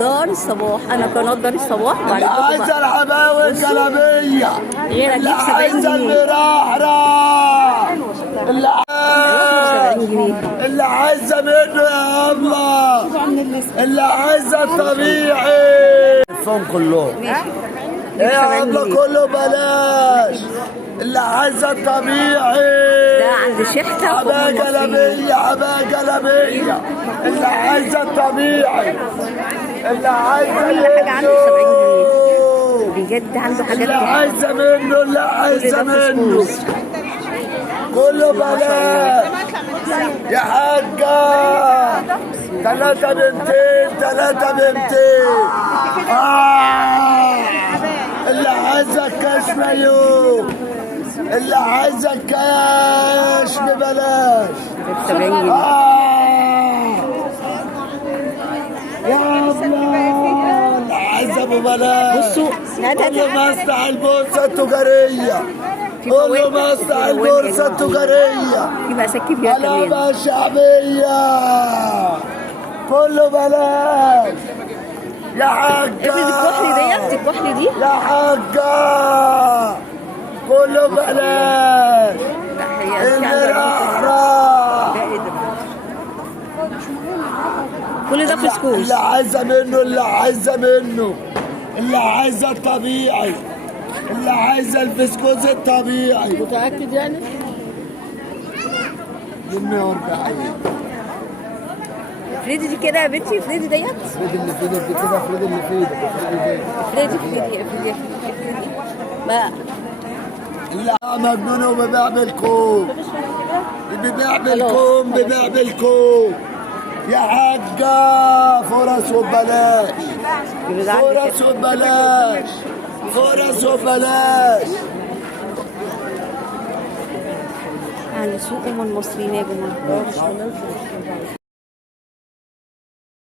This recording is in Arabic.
دار الصباح، انا قناه دار الصباح اللي عايزه الحباوي الجلابيه، غير اللي اجيب 70 عايزه جنيه المرحرح، اللي عايزه منه يا الله، اللي عايزه الطبيعي الفون كله. ايه يا الله كله بلاش، اللي عايزه الطبيعي ده عند شحته حبايه جلابيه، حبايه جلابيه، اللي عايزه الطبيعي، اللي عايزه كل حاجه عنده 70 جنيه بجد، عنده حاجات اللي عايزه منه، اللي عايزه منه كله بلاش يا حاجة. 3 200 اللي عايزة الكاش مايو، اللي عايزة الكاش ببلاش. 70 جنيه يا الله اللي عايزة ببلاش. بصوا كله مصنع البورصة التجارية، كله مصنع البورصة التجارية، في مساكين فيها كمان. علامة شعبية، كله بلاش يا حاجة. الكحلي ديت، الكحلي دي يا حاجة كله بلاش. المرحرح كل ده فسكوس. اللي عايزة منه، اللي عايزة منه، اللي عايزة الطبيعي، اللي عايزة الفسكوس الطبيعي. متأكد يعني؟ 140. فريدي دي كده يا بنتي، فريدي ديت، فريد اللي في ايدك دي كده، فريد اللي في ايدك، فريدي ما لا مجنون وببيع بالكوم، ببيع بالكوم، ببيع بالكوم يا حاجة. فرص وببلاش، فرص وببلاش، فرص وببلاش. يعني سوق المصريين يا جماعه.